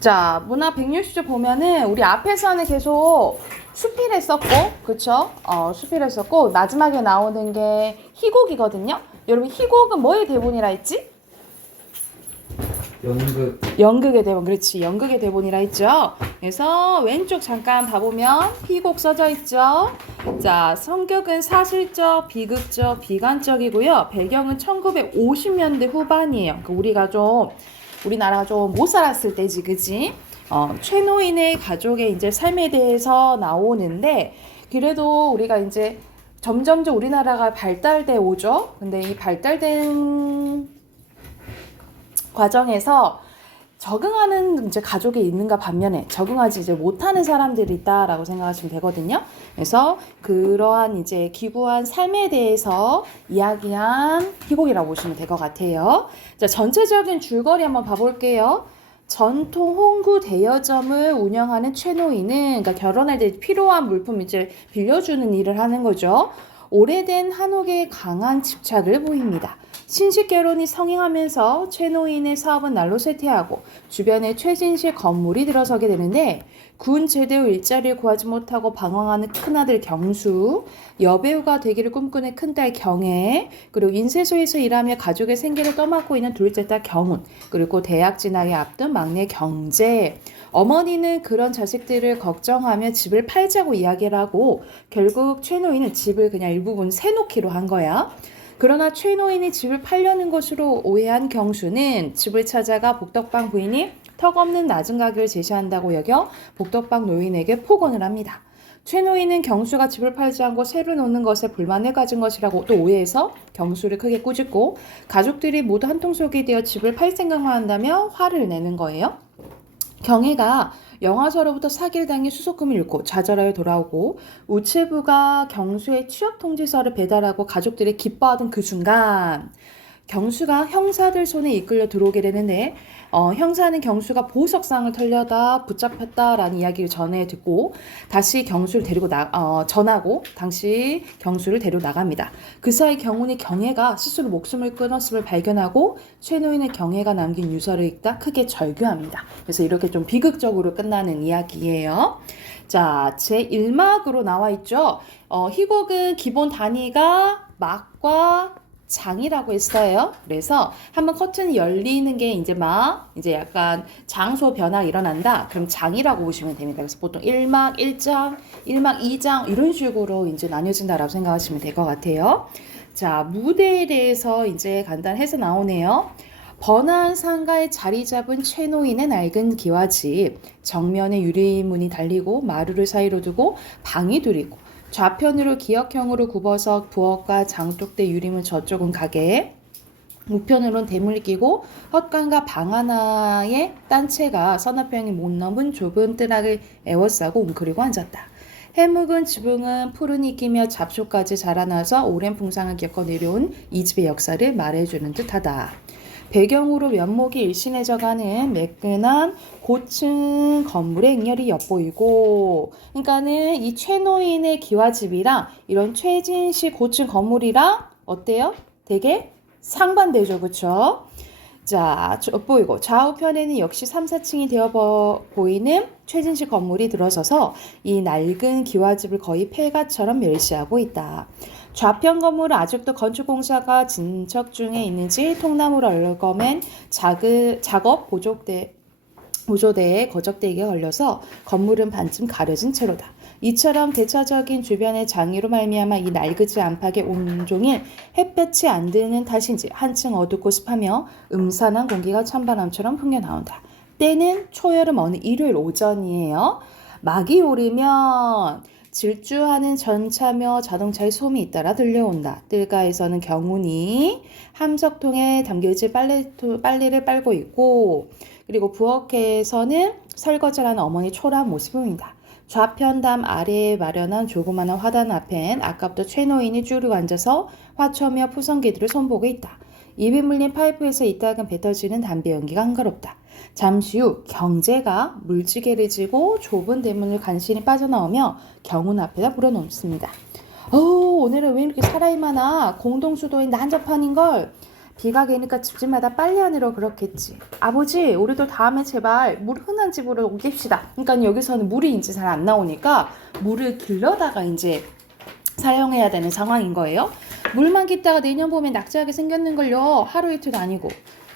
자, 문화 160조 보면은 우리 앞에서는 계속 수필 썼고, 그쵸? 수필 썼고, 마지막에 나오는 게 희곡이거든요. 여러분, 희곡은 뭐의 대본이라 했지? 연극의 대본, 그렇지. 연극의 대본이라 했죠. 그래서 왼쪽 잠깐 봐보면 희곡 써져 있죠. 자, 성격은 사실적, 비극적, 비관적이고요. 배경은 1950년대 후반이에요. 우리나라가 좀 못 살았을 때지, 그지? 최노인의 가족의 이제 삶에 대해서 나오는데, 그래도 우리가 이제 점점점 우리나라가 발달돼 오죠. 근데 이 발달된 과정에서 적응하는 이제 가족이 있는가 반면에 적응하지 이제 못하는 사람들이 있다라고 생각하시면 되거든요. 그래서 그러한 이제 기구한 삶에 대해서 이야기한 희곡이라고 보시면 될 것 같아요. 자, 전체적인 줄거리 한번 봐볼게요. 전통 홍구 대여점을 운영하는 최노인은 그러니까 결혼할 때 필요한 물품 이제 빌려주는 일을 하는 거죠. 오래된 한옥에 강한 집착을 보입니다. 신식 결혼이 성행하면서 최노인의 사업은 날로 쇠퇴하고 주변에 최진식 건물이 들어서게 되는데 군 제대 후 일자리를 구하지 못하고 방황하는 큰아들 경수, 여배우가 되기를 꿈꾸는 큰딸 경애, 그리고 인쇄소에서 일하며 가족의 생계를 떠맡고 있는 둘째 딸 경훈, 그리고 대학 진학에 앞둔 막내 경제. 어머니는 그런 자식들을 걱정하며 집을 팔자고 이야기를 하고 결국 최노인은 집을 그냥 일부분 세놓기로 한 거야. 그러나 최노인이 집을 팔려는 것으로 오해한 경수는 집을 찾아가 복덕방 부인이 턱없는 낮은 가격을 제시한다고 여겨 복덕방 노인에게 폭언을 합니다. 최노인은 경수가 집을 팔지 않고 새로 놓는 것에 불만을 가진 것이라고 또 오해해서 경수를 크게 꾸짖고 가족들이 모두 한통속이 되어 집을 팔 생각만 한다며 화를 내는 거예요. 경애가 영화사로부터 사기를 당해 수속금을 잃고 좌절하여 돌아오고 우체부가 경수의 취업 통지서를 배달하고 가족들이 기뻐하던 그 순간 경수가 형사들 손에 이끌려 들어오게 되는데 형사는 경수가 보석상을 털려다 붙잡혔다라는 이야기를 전해 듣고 다시 경수를 데리고 전하고 당시 경수를 데리고 나갑니다. 그 사이 경훈이 경애가 스스로 목숨을 끊었음을 발견하고 최노인의 경애가 남긴 유서를 읽다 크게 절규합니다. 그래서 이렇게 좀 비극적으로 끝나는 이야기예요. 자, 제1막으로 나와 있죠. 희곡은 기본 단위가 막과 장이라고 했어요. 그래서 한번 커튼이 열리는 게 이제 약간 장소 변화가 일어난다. 그럼 장이라고 보시면 됩니다. 그래서 보통 1막 1장, 1막 2장 이런 식으로 이제 나뉘어진다라고 생각하시면 될 것 같아요. 자, 무대에 대해서 이제 간단해서 나오네요. 번화한 상가에 자리 잡은 최노인의 낡은 기와집, 정면에 유리문이 달리고 마루를 사이로 두고 방이 둘이고 좌편으로 기역형으로 굽어서 부엌과 장독대 유리문 저쪽은 가게, 우편으로는 대문을 끼고 헛간과 방 하나에 딴 채가 서너평이 못 넘은 좁은 뜨락을 에워싸고 웅크리고 앉았다. 해묵은 지붕은 푸른이 끼며 잡초까지 자라나서 오랜 풍상을 겪어 내려온 이 집의 역사를 말해주는 듯하다. 배경으로 면목이 일신해져가는 매끈한 고층 건물의 앵열이 엿보이고, 그러니까는 이 최노인의 기와집이랑 이런 최진식 고층 건물이랑 어때요? 되게 상반되죠, 그쵸? 자, 엿보이고 좌우편에는 역시 3, 4층이 되어 보이는 최진식 건물이 들어서서 이 낡은 기와집을 거의 폐가처럼 멸시하고 있다. 좌편 건물은 아직도 건축공사가 진척 중에 있는지 통나무로 얽어맨 작업 보조대에 거적대기가 걸려서 건물은 반쯤 가려진 채로다. 이처럼 대차적인 주변의 장애로 말미암아 이 낡으지 안팎에 온종일 햇볕이 안 드는 탓인지 한층 어둡고 습하며 음산한 공기가 찬바람처럼 풍겨나온다. 때는 초여름 어느 일요일 오전이에요. 막이 오르면 질주하는 전차며 자동차의 소음이 잇따라 들려온다. 뜰가에서는 경운이 함석통에 담겨진 빨래를 빨고 있고 그리고 부엌에서는 설거지를 하는 어머니 초라한 모습이 보인다. 좌편 담 아래에 마련한 조그마한 화단 앞엔 아까부터 최노인이 쭈르고 앉아서 화초며 푸성기들을 손보고 있다. 입이 물린 파이프에서 이따금 뱉어지는 담배 연기가 한가롭다. 잠시 후 경제가 물지개를 지고 좁은 대문을 간신히 빠져나오며 경운 앞에다 불어놓습니다. 오늘은 왜 이렇게 사람이 많아? 공동수도인 난잡한인걸. 비가 개니까 집집마다 빨래하느라 그렇겠지. 아버지, 우리도 다음에 제발 물 흔한 집으로 옮깁시다. 그러니까 여기서는 물이 이제 잘 안 나오니까 물을 길러다가 이제 사용해야 되는 상황인 거예요. 물만 깃다가 내년 봄에 낙지하게 생겼는걸요. 하루 이틀도 아니고.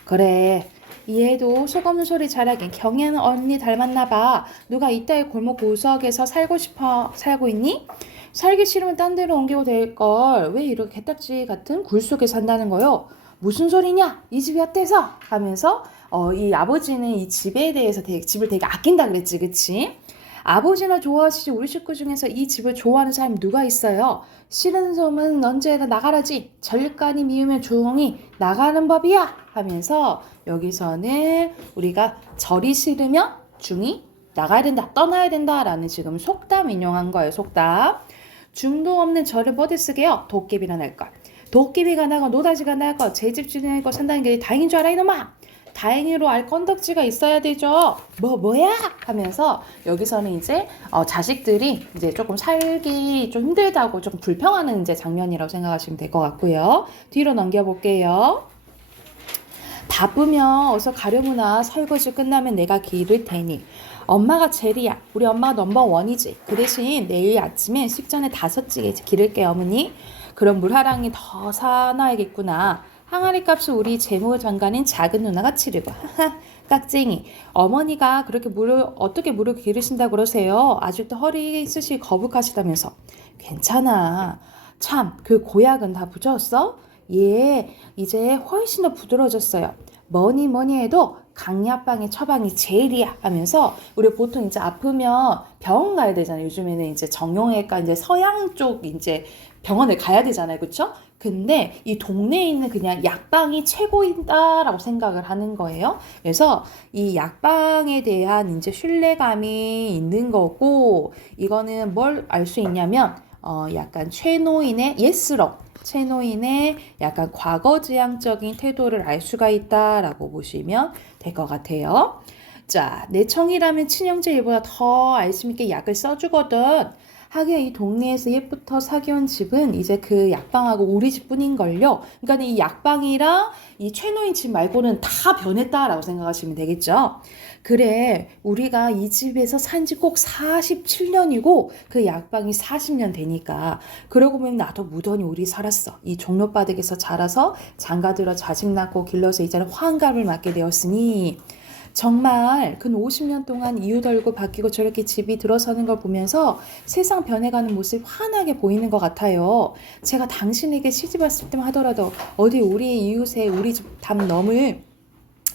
그래. 얘도 속 없는 소리 잘하긴 경연 언니 닮았나 봐. 누가 이따위 골목 구석에서 살고 있니? 살기 싫으면 딴 데로 옮기고 될걸. 왜 이렇게 개딱지 같은 굴 속에 산다는 거요? 무슨 소리냐? 이 집이 어때서? 하면서 이 아버지는 이 집에 대해서 집을 되게 아낀다 그랬지, 그치? 아버지나 좋아하시지 우리 식구 중에서 이 집을 좋아하는 사람이 누가 있어요? 싫은 놈은 언제나 나가라지. 절간이 미우면 조용히 나가는 법이야. 하면서 여기서는 우리가 절이 싫으면 중이 나가야 된다, 떠나야 된다라는 지금 속담 인용한 거예요. 속담. 중도 없는 절을 못 쓰게요. 도깨비나 날걸. 도깨비가 나고 노다지가 나고 제 집 지내고 산다는 게 다행인 줄 알아 이놈아. 다행히로 알 건덕지가 있어야 되죠. 뭐야? 하면서 여기서는 이제 자식들이 이제 조금 살기 좀 힘들다고 좀 불평하는 이제 장면이라고 생각하시면 될 것 같고요. 뒤로 넘겨볼게요. 바쁘면 어서 가려무나. 설거지 끝나면 내가 기를 테니. 엄마가 제일이야. 우리 엄마가 넘버원이지. 그 대신 내일 아침에 식전에 5찌개 기를게 어머니. 그럼 물하랑이 더 사놔야겠구나. 항아리 값을 우리 재무 장관인 작은 누나가 치르고. 하하, 깍쟁이. 어머니가 그렇게 어떻게 물을 기르신다고 그러세요? 아직도 허리 쓰시 거북하시다면서. 괜찮아. 참, 그 고약은 다 부졌어? 예, 이제 훨씬 더 부드러워졌어요. 뭐니 해도 강약방의 처방이 제일이야 하면서 우리 보통 이제 아프면 병원 가야 되잖아요. 요즘에는 이제 정형외과 이제 서양 쪽 이제 병원에 가야 되잖아요. 그렇죠? 근데 이 동네에 있는 그냥 약방이 최고이다라고 생각을 하는 거예요. 그래서 이 약방에 대한 이제 신뢰감이 있는 거고, 이거는 뭘 알 수 있냐면 약간 최노인의 예스럽, 최노인의 약간 과거지향적인 태도를 알 수가 있다라고 보시면 될 것 같아요. 자, 내 청이라면 친형제 일보다 더 알심 있게 약을 써주거든. 하긴 이 동네에서 옛부터 사귀어온 집은 이제 그 약방하고 우리 집뿐인걸요. 그러니까 이 약방이랑 이 최노인 집 말고는 다 변했다라고 생각하시면 되겠죠. 그래, 우리가 이 집에서 산지 꼭 47년이고 그 약방이 40년 되니까 그러고 보면 나도 무던히 우리 살았어. 이 종로바닥에서 자라서 장가들어 자식 낳고 길러서 이제는 환갑을 맞게 되었으니 정말 근 50년 동안 이웃 얼굴 바뀌고 저렇게 집이 들어서는 걸 보면서 세상 변해가는 모습이 환하게 보이는 것 같아요. 제가 당신에게 시집 왔을 때만 하더라도 어디 우리 이웃에 우리 집 담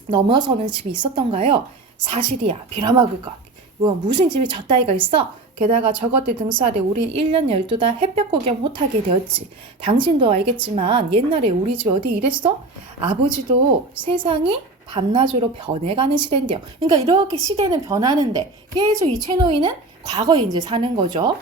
넘어서는 집이 있었던가요? 사실이야. 빌어먹을 것. 이거 무슨 집이 저 따위가 있어? 게다가 저것들 등살에 우리 1년 12달 햇볕 구경 못하게 되었지. 당신도 알겠지만 옛날에 우리 집 어디 이랬어? 아버지도 세상이 밤낮으로 변해가는 시대인데요. 그러니까 이렇게 시대는 변하는데 계속 이 최노인은 과거에 이제 사는 거죠.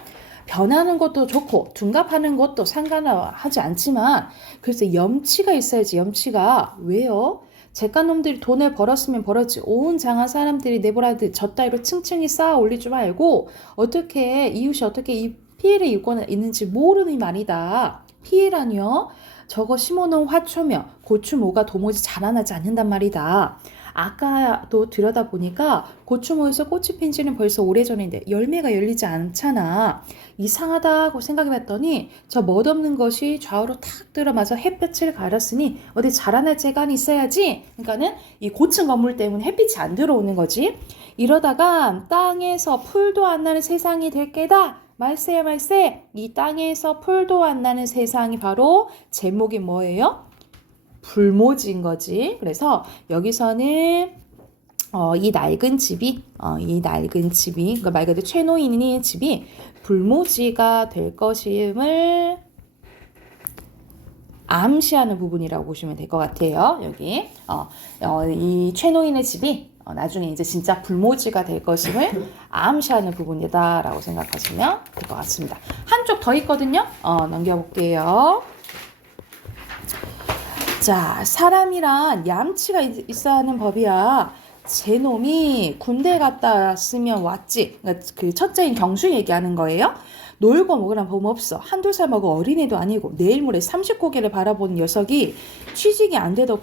변하는 것도 좋고 둔갑하는 것도 상관하지 않지만 글쎄 염치가 있어야지. 염치가. 왜요? 잿간놈들이 돈을 벌었으면 벌었지. 온 장한 사람들이 내버려듯 저 따위로 층층이 쌓아 올릴 줄 알고 어떻게 이웃이 어떻게 이 피해를 입고 있는지 모르는 말이다. 피해라니요? 저거 심어놓은 화초며 고추모가 도무지 자라나지 않는단 말이다. 아까도 들여다보니까 고추모에서 꽃이 핀 지는 벌써 오래전인데 열매가 열리지 않잖아. 이상하다고 생각해봤더니 저 멋없는 것이 좌우로 탁 들어맞아 햇볕을 가렸으니 어디 자라날 재간이 있어야지. 그러니까는 이 고층 건물 때문에 햇빛이 안 들어오는 거지. 이러다가 땅에서 풀도 안 나는 세상이 될 게다. 말세야 말세. 이 땅에서 풀도 안 나는 세상이 바로 제목이 뭐예요? 불모지인 거지. 그래서 여기서는 이 낡은 집이 그러니까 말 그대로 최노인의 집이 불모지가 될 것임을 암시하는 부분이라고 보시면 될 것 같아요. 여기 이 최노인의 집이 나중에 이제 진짜 불모지가 될 것임을 암시하는 부분이다라고 생각하시면 될 것 같습니다. 한쪽 더 있거든요. 넘겨볼게요. 자, 사람이란 얌치가 있어야 하는 법이야. 제 놈이 군대 갔다 왔으면 왔지. 그러니까 그 첫째인 경수 얘기하는 거예요. 놀고 먹으란 법 없어. 한두 살 먹은 어린애도 아니고 내일 모레 30고개를 바라보는 녀석이 취직이 안 된다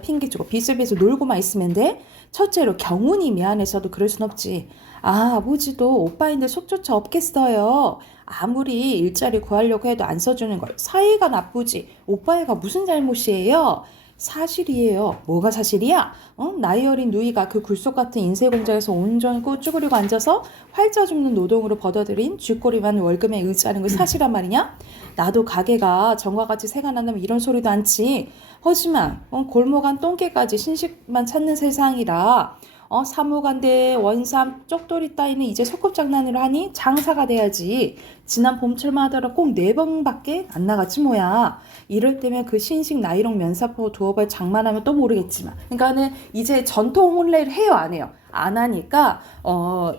핑계주고 비슬비슬 놀고만 있으면 돼? 첫째로 경운이 미안해서도 그럴 순 없지. 아버지도 오빠인데 속조차 없겠어요. 아무리 일자리 구하려고 해도 안 써주는 걸 사이가 나쁘지. 오빠애가 무슨 잘못이에요? 사실이에요. 뭐가 사실이야? 나이 어린 누이가 그 굴속 같은 인쇄 공장에서 온종일 쭈그리고 앉아서 활자 줍는 노동으로 벌어들인 쥐꼬리만 월급에 의지하는 거 사실란 말이냐? 나도 가게가 전과 같이 새가 난다면 이런 소리도 않지. 하지만 골목 안 똥개까지 신식만 찾는 세상이라 사무관대 원삼 쪽돌이 따위는 이제 소꿉장난으로 하니 장사가 돼야지. 지난 봄철만 하더라 꼭 4번밖에 안 나갔지 뭐야. 이럴 때면 그 신식 나이롱 면사포 두어 번 장만하면 또 모르겠지만. 그러니까는 이제 전통 혼례를 해요 안 해요? 안 하니까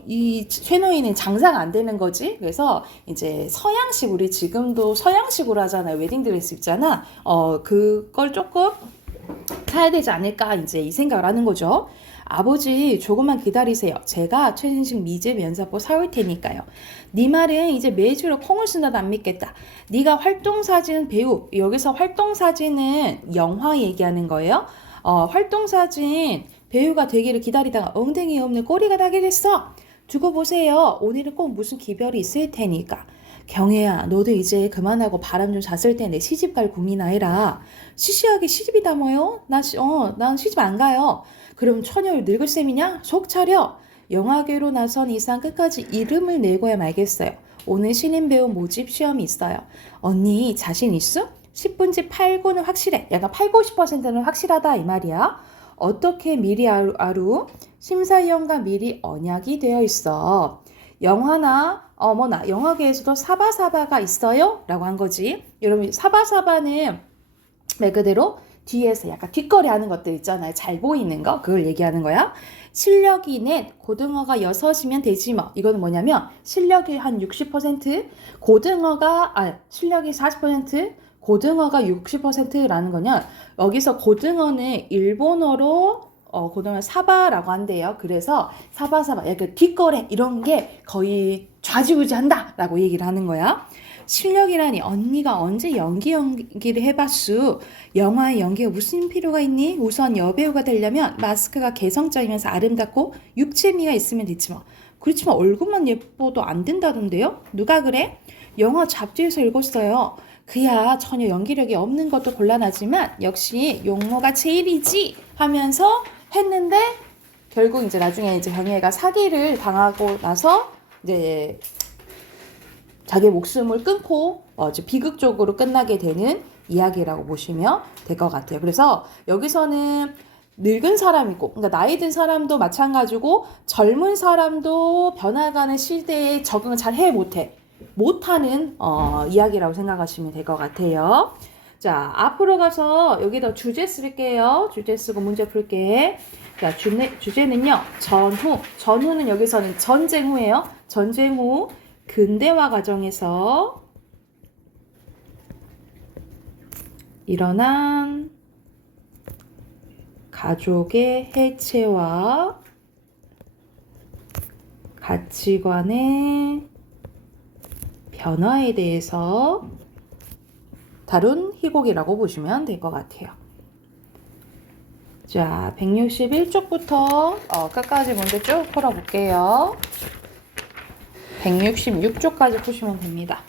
이 최노인은 장사가 안 되는 거지. 그래서 이제 서양식 우리 지금도 서양식으로 하잖아요. 웨딩드레스 입잖아. 그걸 조금 사야 되지 않을까 이제 이 생각을 하는 거죠. 아버지 조금만 기다리세요. 제가 최신식 미제 면사포 사올 테니까요. 네 말은 이제 매주로 콩을 쓴다도 안 믿겠다. 네가 활동사진 배우. 여기서 활동사진은 영화 얘기하는 거예요. 활동사진 배우가 되기를 기다리다가 엉덩이 없는 꼬리가 나게 됐어. 두고 보세요. 오늘은 꼭 무슨 기별이 있을 테니까. 경혜야, 너도 이제 그만하고 바람 좀 잤을 텐데 시집 갈 고민이나 해라. 시시하게 시집이다 뭐요? 난 시집 안 가요. 그럼 처녀를 늙을 셈이냐? 속 차려. 영화계로 나선 이상 끝까지 이름을 내고야 말겠어요. 오늘 신인 배우 모집 시험이 있어요. 언니 자신 있어? 10분지 8구는 확실해. 약간 8, 90%는 확실하다 이 말이야. 어떻게 미리 아루? 심사위원과 미리 언약이 되어 있어. 영화나 영화계에서도 사바사바가 있어요? 라고 한 거지. 여러분 사바사바는 말 그대로 뒤에서 약간 뒷거리 하는 것들 있잖아요. 잘 보이는 거 그걸 얘기하는 거야. 실력이 넷 고등어가 6이면 되지 뭐. 이거는 뭐냐면 실력이 한 60% 실력이 40% 고등어가 60%라는 거냐. 여기서 고등어는 일본어로 고등어 사바라고 한대요. 그래서 사바사바 약간 뒷거래 이런 게 거의 좌지우지한다 라고 얘기를 하는 거야. 실력이라니 언니가 언제 연기를 해봤수? 영화의 연기가 무슨 필요가 있니? 우선 여배우가 되려면 마스크가 개성적이면서 아름답고 육체미가 있으면 됐지 뭐. 그렇지만 얼굴만 예뻐도 안 된다던데요? 누가 그래? 영화 잡지에서 읽었어요. 그야 전혀 연기력이 없는 것도 곤란하지만 역시 용모가 제일이지 하면서 했는데 결국 이제 나중에 이제 경혜가 사기를 당하고 나서 이제 자기 목숨을 끊고 비극적으로 끝나게 되는 이야기라고 보시면 될 것 같아요. 그래서 여기서는 늙은 사람이고, 그러니까 나이 든 사람도 마찬가지고 젊은 사람도 변화가는 시대에 적응을 잘 못하는 이야기라고 생각하시면 될 것 같아요. 자, 앞으로 가서 여기다 주제 쓸게요. 주제 쓰고 문제 풀게. 자, 주제는요. 전후는 여기서는 전쟁 후예요. 전쟁 후 근대화 과정에서 일어난 가족의 해체와 가치관의 변화에 대해서 다룬 희곡이라고 보시면 될 것 같아요. 자, 161쪽부터 끝까지 문제 쭉 풀어볼게요. 166쪽까지 푸시면 됩니다.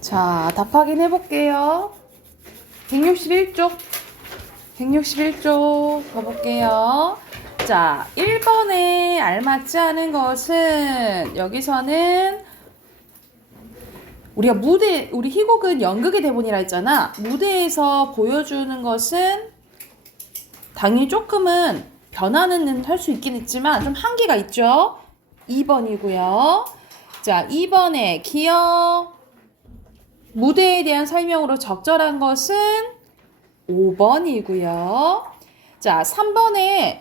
자, 답 확인해 볼게요. 161쪽 가볼게요. 자, 1번에 알맞지 않은 것은 여기서는 우리 희곡은 연극의 대본이라 했잖아. 무대에서 보여주는 것은 당연히 조금은 변화는 할 수 있긴 있지만 좀 한계가 있죠. 2번이고요. 자, 2번에 기억 무대에 대한 설명으로 적절한 것은 5번이고요. 자, 3번에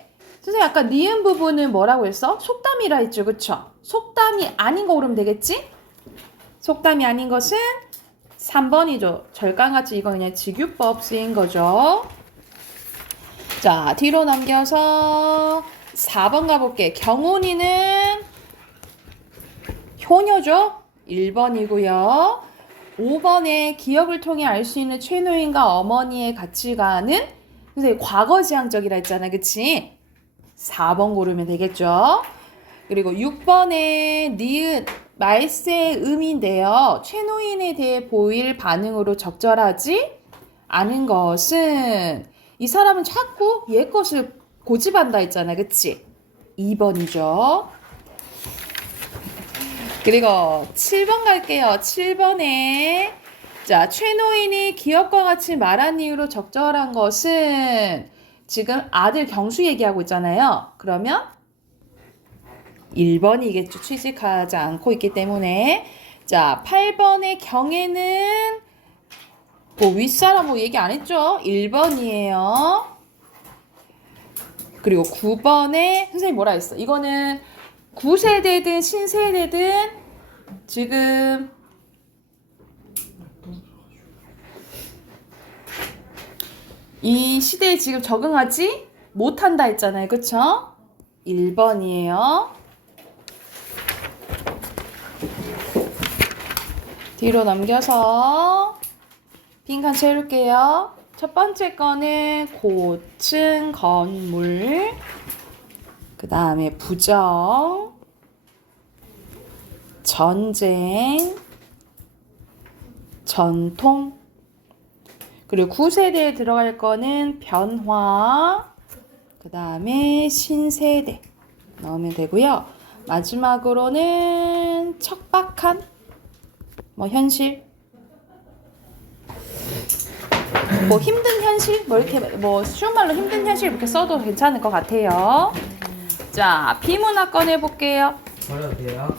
선생님 아까 니은 부분은 뭐라고 했어? 속담이라 했죠. 그쵸? 속담이 아닌 거 고르면 되겠지? 속담이 아닌 것은 3번이죠. 절강같이 이거 그냥 직유법 쓰인 거죠. 자, 뒤로 넘겨서 4번 가볼게. 경훈이는 효녀죠? 1번이고요. 5번에 기억을 통해 알 수 있는 최노인과 어머니의 가치관은 선생님 과거지향적이라 했잖아. 그치? 4번 고르면 되겠죠. 그리고 6번에 니은 말세의 의미인데요. 최노인에 대해 보일 반응으로 적절하지 않은 것은 이 사람은 자꾸 옛 것을 고집한다 했잖아. 그치? 2번이죠. 그리고 7번 갈게요. 7번에 자, 최노인이 기업과 같이 말한 이유로 적절한 것은 지금 아들 경수 얘기하고 있잖아요. 그러면 1번이겠죠. 취직하지 않고 있기 때문에. 자, 8번의 경애는 뭐 윗사람 뭐 얘기 안 했죠? 1번이에요. 그리고 9번에 선생님 뭐라 했어? 이거는 9세대든 신세대든 지금 이 시대에 지금 적응하지 못한다 했잖아요. 그쵸? 1번이에요. 뒤로 넘겨서 빈칸 채울게요. 첫 번째 거는 고층 건물, 그 다음에 부정, 전쟁, 전통, 그리고 9세대에 들어갈 거는 변화, 그 다음에 신세대 넣으면 되고요. 마지막으로는 척박한, 뭐 현실, 뭐 힘든 현실, 뭐 이렇게 뭐 쉬운 말로 힘든 현실 이렇게 써도 괜찮을 것 같아요. 자, 비문학 꺼내 볼게요. 버려도 돼요?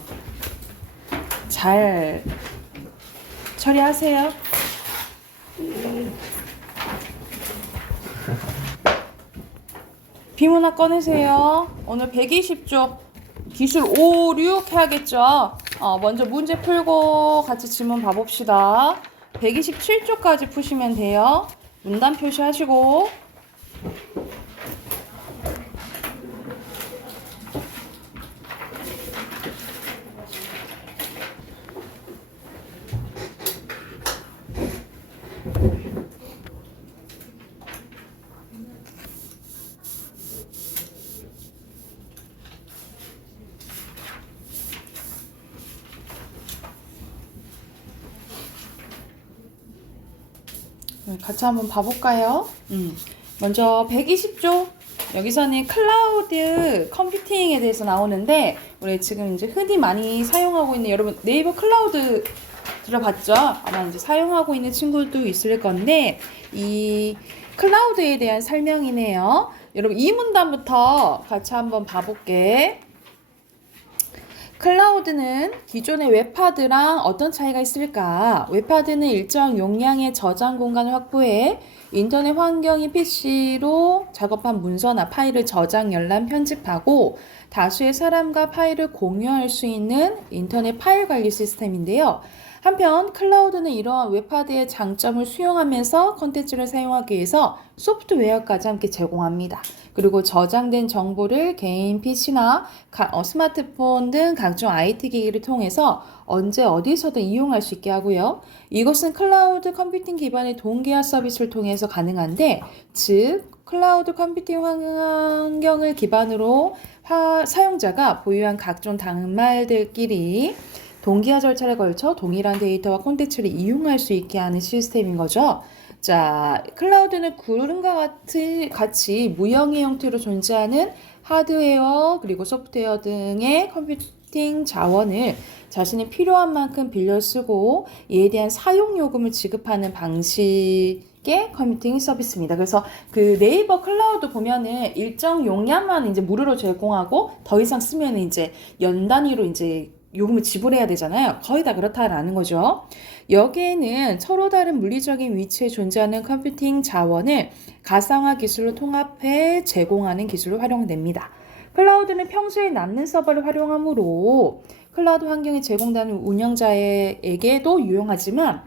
잘 처리하세요. 비문학 꺼내세요. 오늘 120조 기술 5, 6 해야겠죠. 먼저 문제 풀고 같이 질문 봐봅시다. 127조까지 푸시면 돼요. 문단 표시하시고. 같이 한번 봐볼까요? 먼저 120조. 여기서는 클라우드 컴퓨팅에 대해서 나오는데 우리 지금 이제 흔히 많이 사용하고 있는 여러분 네이버 클라우드 들어봤죠? 아마 이제 사용하고 있는 친구들도 있을 건데 이 클라우드에 대한 설명이네요. 여러분 이 문단부터 같이 한번 봐볼게. 클라우드는 기존의 웹하드랑 어떤 차이가 있을까? 웹하드는 일정 용량의 저장 공간을 확보해 인터넷 환경인 PC로 작업한 문서나 파일을 저장, 열람, 편집하고 다수의 사람과 파일을 공유할 수 있는 인터넷 파일 관리 시스템인데요. 한편 클라우드는 이러한 웹하드의 장점을 수용하면서 콘텐츠를 사용하기 위해서 소프트웨어까지 함께 제공합니다. 그리고 저장된 정보를 개인 PC나 스마트폰 등 각종 IT 기기를 통해서 언제 어디서든 이용할 수 있게 하고요. 이것은 클라우드 컴퓨팅 기반의 동기화 서비스를 통해서 가능한데, 즉 클라우드 컴퓨팅 환경을 기반으로 사용자가 보유한 각종 단말들끼리 동기화 절차를 걸쳐 동일한 데이터와 콘텐츠를 이용할 수 있게 하는 시스템인 거죠. 자, 클라우드는 구름과 같이 무형의 형태로 존재하는 하드웨어 그리고 소프트웨어 등의 컴퓨팅 자원을 자신이 필요한 만큼 빌려 쓰고 이에 대한 사용 요금을 지급하는 방식의 컴퓨팅 서비스입니다. 그래서 그 네이버 클라우드 보면은 일정 용량만 이제 무료로 제공하고 더 이상 쓰면 이제 연 단위로 이제 요금을 지불해야 되잖아요. 거의 다 그렇다라는 거죠. 여기에는 서로 다른 물리적인 위치에 존재하는 컴퓨팅 자원을 가상화 기술로 통합해 제공하는 기술로 활용됩니다. 클라우드는 평소에 남는 서버를 활용하므로 클라우드 환경이 제공되는 운영자에게도 유용하지만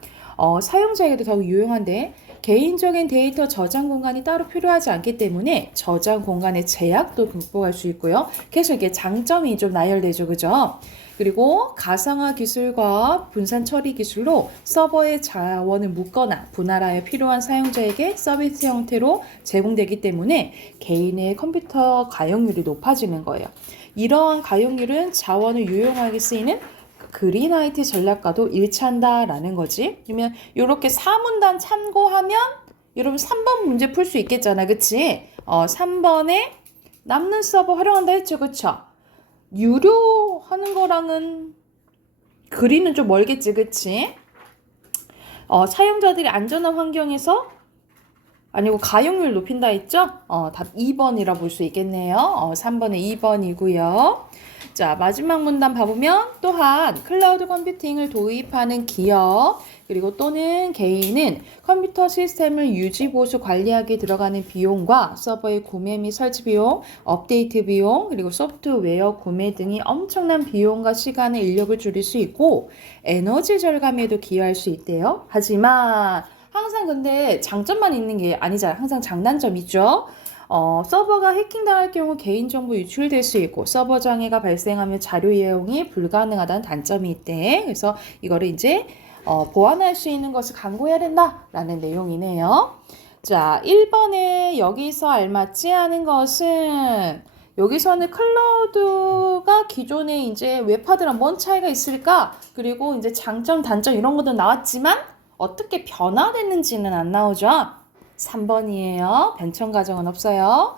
사용자에게도 더욱 유용한데 개인적인 데이터 저장 공간이 따로 필요하지 않기 때문에 저장 공간의 제약도 극복할 수 있고요. 계속 이게 장점이 좀 나열되죠. 그죠? 그리고 가상화 기술과 분산 처리 기술로 서버의 자원을 묶거나 분할하여 필요한 사용자에게 서비스 형태로 제공되기 때문에 개인의 컴퓨터 가용률이 높아지는 거예요. 이러한 가용률은 자원을 유용하게 쓰이는 그린라이트 전략과도 일치한다라는 거지. 그러면 이렇게 4문단 참고하면 여러분 3번 문제 풀 수 있겠잖아. 그치? 3번에 남는 서버 활용한다 했죠. 그쵸? 유료 하는 거랑은 그리는 좀 멀겠지. 그치? 사용자들이 안전한 환경에서 아니고 가용률 높인다 했죠? 답 2번이라 볼 수 있겠네요. 3번에 2번이고요. 자, 마지막 문단 봐보면 또한 클라우드 컴퓨팅을 도입하는 기업 그리고 또는 개인은 컴퓨터 시스템을 유지, 보수, 관리하기 들어가는 비용과 서버의 구매 및 설치 비용, 업데이트 비용, 그리고 소프트웨어 구매 등이 엄청난 비용과 시간의 인력을 줄일 수 있고 에너지 절감에도 기여할 수 있대요. 하지만 항상 근데 장점만 있는 게 아니잖아요. 항상 장단점 있죠. 서버가 해킹당할 경우 개인정보 유출될 수 있고 서버 장애가 발생하면 자료 이용이 불가능하다는 단점이 있대. 그래서 이거를 이제 보완할 수 있는 것을 강구해야 된다라는 내용이네요. 자, 1번에 여기서 알맞지 않은 것은 여기서는 클라우드가 기존에 이제 웹하드랑 뭔 차이가 있을까? 그리고 이제 장점, 단점 이런 것도 나왔지만 어떻게 변화됐는지는 안 나오죠. 3번이에요. 변천 과정은 없어요.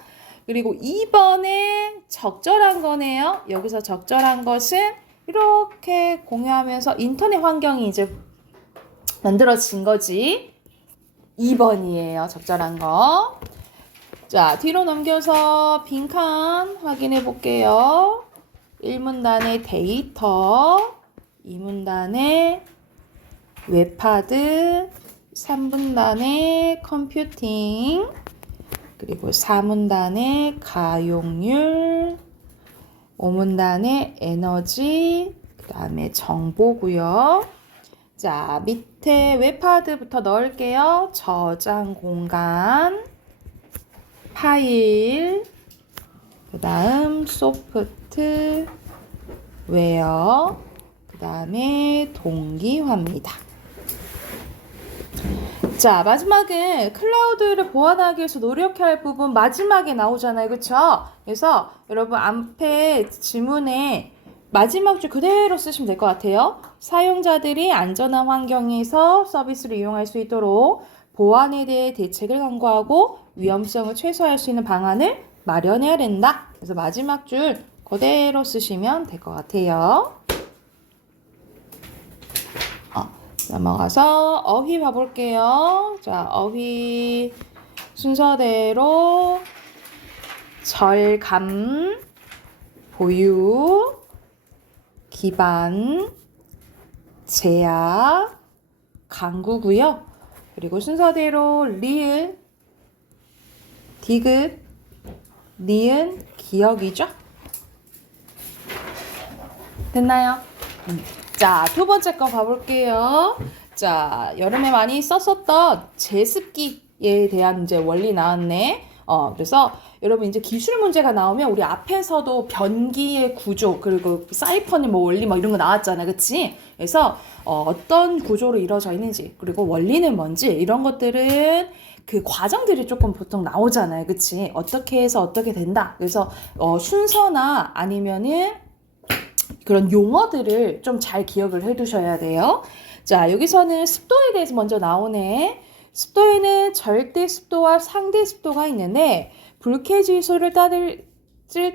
그리고 2번에 적절한 거네요. 여기서 적절한 것은 이렇게 공유하면서 인터넷 환경이 이제 만들어진 거지. 2번이에요. 적절한 거. 자, 뒤로 넘겨서 빈칸 확인해 볼게요. 1문단의 데이터, 2문단의 웹하드, 3문단의 컴퓨팅, 그리고 4문단의 가용률, 5문단의 에너지, 그 다음에 정보고요. 자, 밑에 웹하드부터 넣을게요. 저장 공간, 파일, 그 다음 소프트웨어, 그 다음에 동기화입니다. 자, 마지막은 클라우드를 보완하기 위해서 노력해야 할 부분 마지막에 나오잖아요. 그쵸? 그래서 여러분 앞에 지문에 마지막 줄 그대로 쓰시면 될 것 같아요. 사용자들이 안전한 환경에서 서비스를 이용할 수 있도록 보안에 대해 대책을 강구하고 위험성을 최소화할 수 있는 방안을 마련해야 된다. 그래서 마지막 줄 그대로 쓰시면 될 것 같아요. 넘어가서 어휘 봐볼게요. 자, 어휘 순서대로 절감, 보유, 기반, 제약, 강구고요. 그리고 순서대로 리을, 디귿, 니은, 기억이죠. 됐나요? 자, 두 번째 거 봐볼게요. 자, 여름에 많이 썼었던 제습기에 대한 이제 원리 나왔네. 그래서 여러분 이제 기술 문제가 나오면 우리 앞에서도 변기의 구조 그리고 사이펀의 뭐 원리 뭐 이런 거 나왔잖아. 그치? 그래서 어떤 구조로 이루어져 있는지 그리고 원리는 뭔지 이런 것들은 그 과정들이 조금 보통 나오잖아요. 그치? 어떻게 해서 어떻게 된다. 그래서 순서나 아니면은 그런 용어들을 좀 잘 기억을 해 두셔야 돼요. 자, 여기서는 습도에 대해서 먼저 나오네. 습도에는 절대 습도와 상대 습도가 있는데 불쾌지수를 따질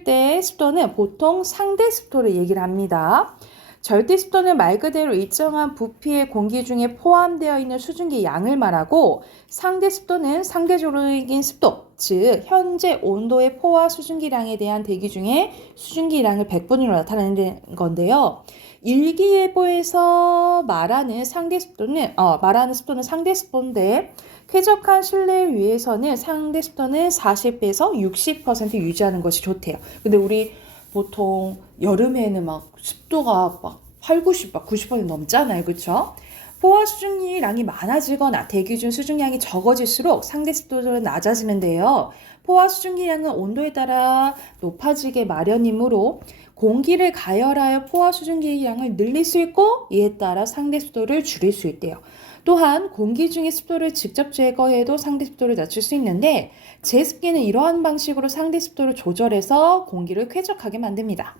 때 습도는 보통 상대 습도를 얘기를 합니다. 절대 습도는 말 그대로 일정한 부피의 공기 중에 포함되어 있는 수증기의 양을 말하고 상대 습도는 상대적인 습도, 즉 현재 온도의 포화 수증기량에 대한 대기 중에 수증기량을 백분위로 나타내는 건데요. 일기예보에서 말하는 습도는 상대 습도인데 쾌적한 실내를 위해서는 상대 습도는 40에서 60% 유지하는 것이 좋대요. 근데 우리 보통 여름에는 막 습도가 막 8, 90, 막 90% 넘잖아요. 그쵸? 포화 수증기량이 많아지거나 대기 중 수증량이 적어질수록 상대 습도는 낮아지는데요. 포화 수증기량은 온도에 따라 높아지게 마련이므로 공기를 가열하여 포화 수증기량을 늘릴 수 있고 이에 따라 상대 습도를 줄일 수 있대요. 또한 공기 중의 습도를 직접 제거해도 상대 습도를 낮출 수 있는데 제습기는 이러한 방식으로 상대 습도를 조절해서 공기를 쾌적하게 만듭니다.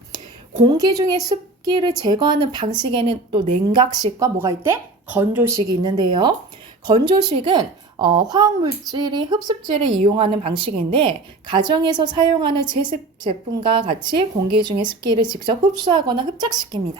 공기 중의 습기를 제거하는 방식에는 또 냉각식과 뭐가 있대? 건조식이 있는데요. 건조식은 화학물질이 흡습제를 이용하는 방식인데 가정에서 사용하는 제습 제품과 같이 공기 중의 습기를 직접 흡수하거나 흡착시킵니다.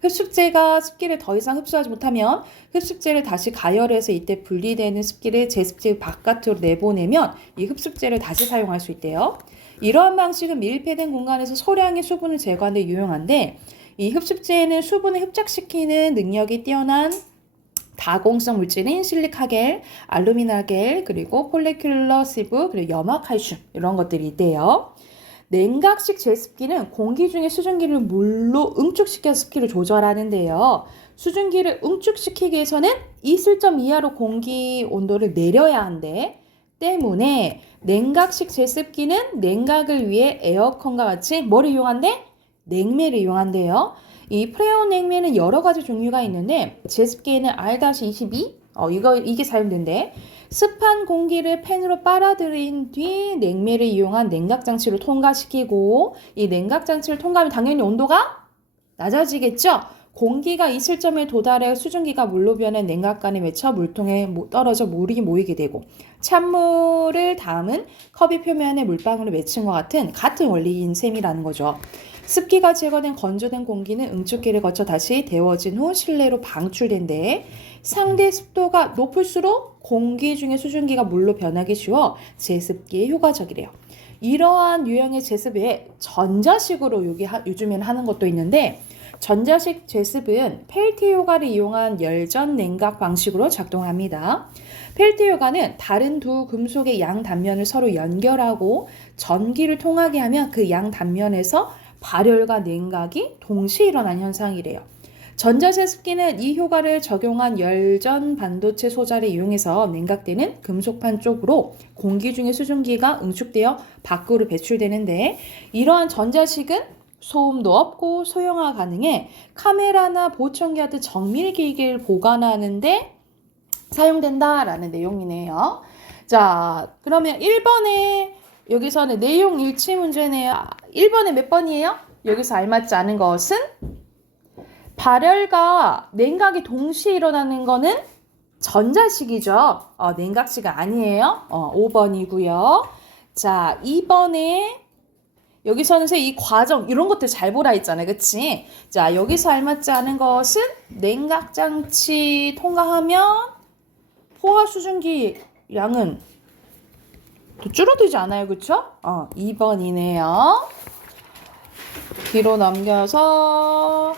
흡습제가 습기를 더 이상 흡수하지 못하면 흡습제를 다시 가열해서 이때 분리되는 습기를 제습제 바깥으로 내보내면 이 흡습제를 다시 사용할 수 있대요. 이러한 방식은 밀폐된 공간에서 소량의 수분을 제거하는 데 유용한데 이 흡습제에는 수분을 흡착시키는 능력이 뛰어난 다공성 물질인 실리카겔, 알루미나겔, 그리고 폴리큘러시브, 그리고 염화칼슘 이런 것들이 있대요. 냉각식 제습기는 공기 중에 수증기를 물로 응축시켜서 습기를 조절하는데요. 수증기를 응축시키기 위해서는 이슬점 이하로 공기 온도를 내려야 한대. 때문에 냉각식 제습기는 냉각을 위해 에어컨과 같이 뭐를 이용한대? 냉매를 이용한대요. 이 프레온 냉매는 여러 가지 종류가 있는데 제습기에는 R-22 이게 사용된대. 습한 공기를 팬으로 빨아들인 뒤 냉매를 이용한 냉각장치로 통과시키고 이 냉각장치를 통과하면 당연히 온도가 낮아지겠죠? 공기가 이슬점에 도달해 수증기가 물로 변해 냉각관에 맺혀 물통에 떨어져 물이 모이게 되고 찬물을 담은 컵의 표면에 물방울을 맺힌 것 같은 원리인 셈이라는 거죠. 습기가 제거된 건조된 공기는 응축기를 거쳐 다시 데워진 후 실내로 방출된대. 상대 습도가 높을수록 공기 중에 수증기가 물로 변하기 쉬워 제습기에 효과적이래요. 이러한 유형의 제습 외에 전자식으로 요즘에는 하는 것도 있는데 전자식 제습은 펠티어 효과를 이용한 열전 냉각 방식으로 작동합니다. 펠티어 효과는 다른 두 금속의 양 단면을 서로 연결하고 전기를 통하게 하면 그 양 단면에서 발열과 냉각이 동시에 일어난 현상이래요. 전자제습기는 이 효과를 적용한 열전 반도체 소자를 이용해서 냉각되는 금속판 쪽으로 공기 중의 수증기가 응축되어 밖으로 배출되는데 이러한 전자식은 소음도 없고 소형화 가능해 카메라나 보청기 같은 정밀 기기를 보관하는데 사용된다라는 내용이네요. 자, 그러면 1번에 여기서는 내용 일치 문제네요. 1번에 몇 번이에요? 여기서 알맞지 않은 것은 발열과 냉각이 동시에 일어나는 거는 전자식이죠. 냉각식이 아니에요. 5번이고요. 자, 2번에 여기서는 이 과정 이런 것들 잘 보라 했잖아요. 그치? 자, 여기서 알맞지 않은 것은 냉각장치 통과하면 포화 수증기 양은 또 줄어들지 않아요. 그쵸? 2번이네요. 뒤로 넘겨서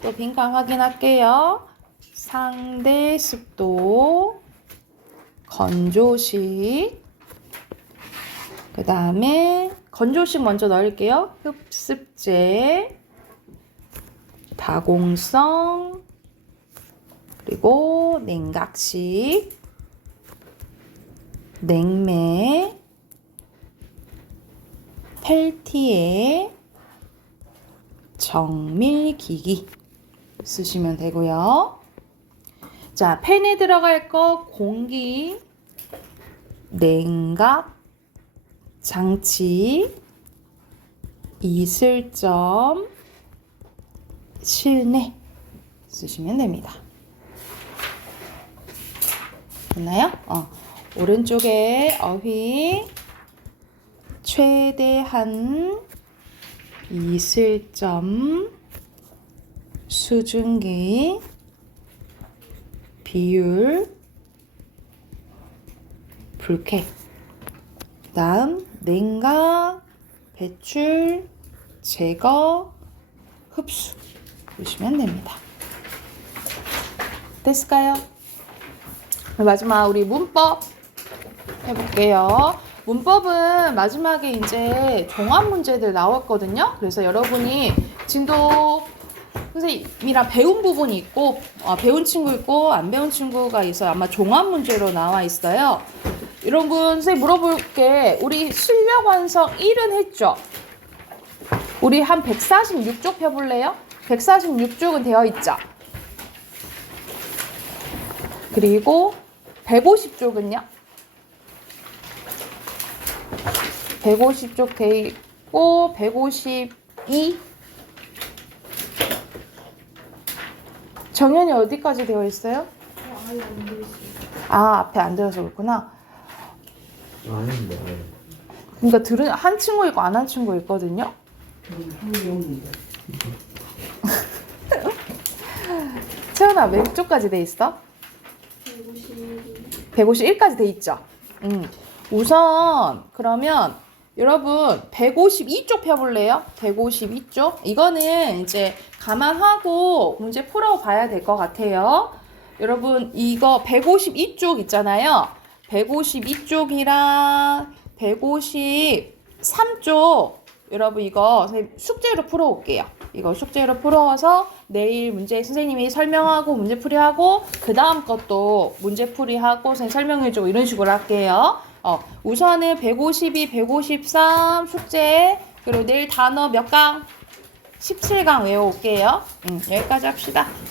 또 빈칸 확인할게요. 상대 습도, 건조식, 그 다음에 건조식 먼저 넣을게요. 흡습제, 다공성, 그리고 냉각식, 냉매, 펠티에, 정밀기기 쓰시면 되고요. 자, 팬에 들어갈 거 공기, 냉각, 장치, 이슬점, 실내 쓰시면 됩니다. 됐나요? 오른쪽에 어휘, 최대한 이슬점, 수증기, 비율, 불쾌. 다음 냉각, 배출, 제거, 흡수 보시면 됩니다. 됐을까요? 마지막 우리 문법 해볼게요. 문법은 마지막에 이제 종합 문제들 나왔거든요. 그래서 여러분이 진도 선생님이랑 배운 부분이 있고 배운 친구 있고 안 배운 친구가 있어요. 아마 종합 문제로 나와 있어요. 여러분 선생님 물어볼게. 우리 실력 완성 1은 했죠? 우리 한 146쪽 펴볼래요? 146쪽은 되어 있죠? 그리고 150쪽은요? 150쪽 돼 있고 152 정연이 어디까지 되어 있어요? 아예 안 되어 있어요. 아 앞에 안 들어서 그렇구나. 아닌데. 그러니까 들은 한 친구 있고 안 한 친구 있거든요. 채연아 왼쪽까지 돼 있어? 151까지 돼 있죠? 우선 그러면 여러분 152쪽 펴볼래요? 152쪽 이거는 이제 감안하고 문제 풀어봐야 될 것 같아요. 여러분 이거 152쪽 있잖아요. 152쪽이랑 153쪽 여러분 이거 숙제로 풀어올게요. 이거 숙제로 풀어서 내일 문제 선생님이 설명하고 문제풀이하고 그 다음 것도 문제풀이하고 선생님 설명해주고 이런 식으로 할게요. 우선은 152, 153 숙제 그리고 내일 단어 몇 강? 17강 외워올게요. 여기까지 합시다.